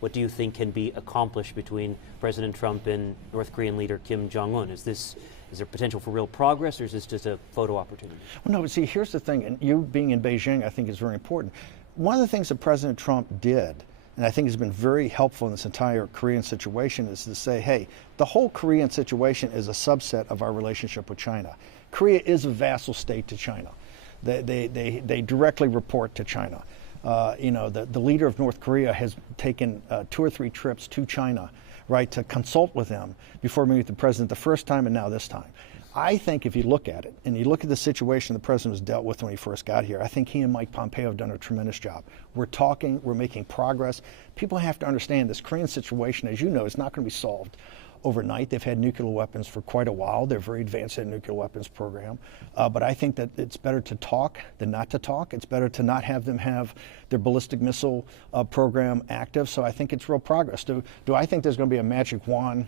what do you think can be accomplished between President Trump and North Korean leader Kim Jong-un? Is there potential for real progress, or is this just a photo opportunity? Well, no, but see, here's the thing, and you being in Beijing, I think is very important. One of the things that President Trump did, and I think has been very helpful in this entire Korean situation, is to say, hey, the whole Korean situation is a subset of our relationship with China. Korea is a vassal state to China. They directly report to China. The leader of North Korea has taken 2 or 3 trips to China, right, to consult with them before meeting with the president the first time and now this time. I think if you look at it, and you look at the situation the president was dealt with when he first got here, I think he and Mike Pompeo have done a tremendous job. We're talking, we're making progress. People have to understand this Korean situation, as you know, is not going to be solved overnight. They've had nuclear weapons for quite a while. They're very advanced in the nuclear weapons program. But I think that it's better to talk than not to talk. It's better to not have them have their ballistic missile program active. So I think it's real progress. Do I think there's going to be a magic wand,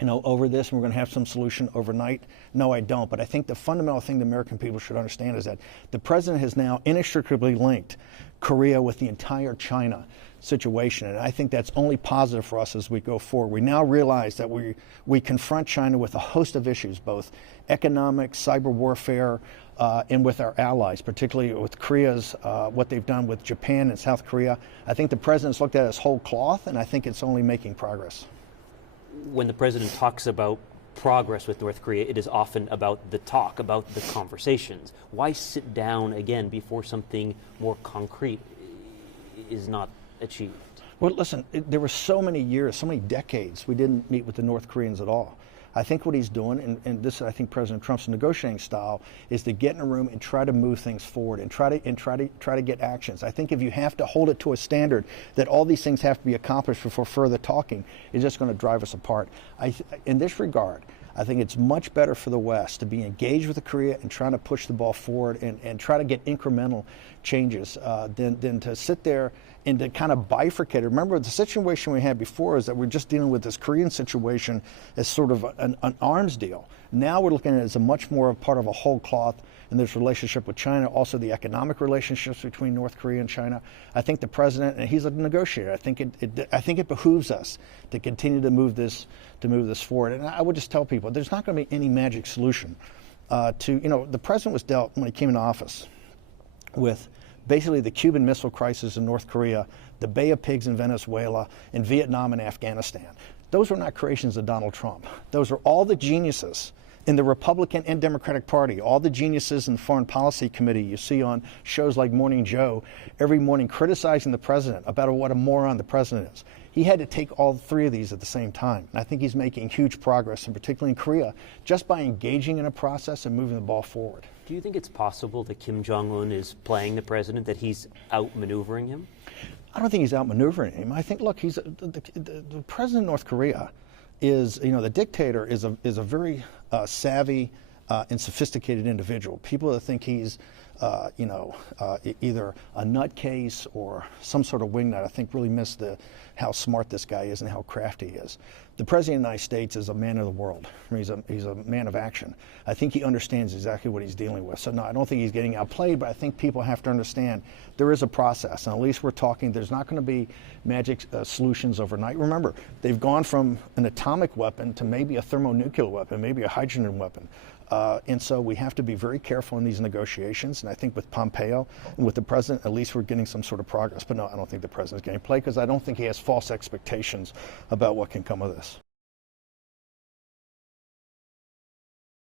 over this, and we're going to have some solution overnight? No, I don't. But I think the fundamental thing the American people should understand is that the president has now inextricably linked Korea with the entire China situation. And I think that's only positive for us as we go forward. We now realize that we confront China with a host of issues, both economic, cyber warfare, and with our allies, particularly with Korea's, what they've done with Japan and South Korea. I think the president's looked at it as whole cloth, and I think it's only making progress. When the president talks about progress with North Korea, it is often about the talk, about the conversations. Why sit down again before something more concrete is not achieved? Well, listen, there were so many years, so many decades we didn't meet with the North Koreans at all. I think what he's doing, and this, I think President Trump's negotiating style, is to get in a room and try to move things forward and try to get actions. I think if you have to hold it to a standard that all these things have to be accomplished before further talking, it's just going to drive us apart. In this regard, I think it's much better for the West to be engaged with Korea and trying to push the ball forward and try to get incremental changes than to sit there and to kind of bifurcate. Remember, the situation we had before is that we're just dealing with this Korean situation as sort of an arms deal. Now we're looking at it as a much more part of a whole cloth in this relationship with China, also the economic relationships between North Korea and China. I think the president, and he's a negotiator, I think it behooves us to continue to move this forward. And I would just tell people, there's not going to be any magic solution the president was dealt, when he came into office, with basically the Cuban Missile Crisis in North Korea, the Bay of Pigs in Venezuela, and Vietnam and Afghanistan. Those were not creations of Donald Trump. Those are all the geniuses in the Republican and Democratic Party, all the geniuses in the Foreign Policy Committee you see on shows like Morning Joe every morning criticizing the president about what a moron the president is. He had to take all 3 of these at the same time. And I think he's making huge progress, and particularly in Korea, just by engaging in a process and moving the ball forward. Do you think it's possible that Kim Jong-un is playing the president, that he's outmaneuvering him? I don't think he's outmaneuvering him. I think, look, the president of North Korea is, the dictator is a very savvy and sophisticated individual. People that think he's, either a nutcase or some sort of wingnut, I think really miss how smart this guy is and how crafty he is. The President of the United States is a man of the world. I mean, he's a man of action. I think he understands exactly what he's dealing with. So no, I don't think he's getting outplayed, but I think people have to understand there is a process. And at least we're talking, there's not going to be magic solutions overnight. Remember, they've gone from an atomic weapon to maybe a thermonuclear weapon, maybe a hydrogen weapon. And so we have to be very careful in these negotiations. And I think with Pompeo and with the president, at least we're getting some sort of progress. But no, I don't think the president's getting played, because I don't think he has false expectations about what can come of this.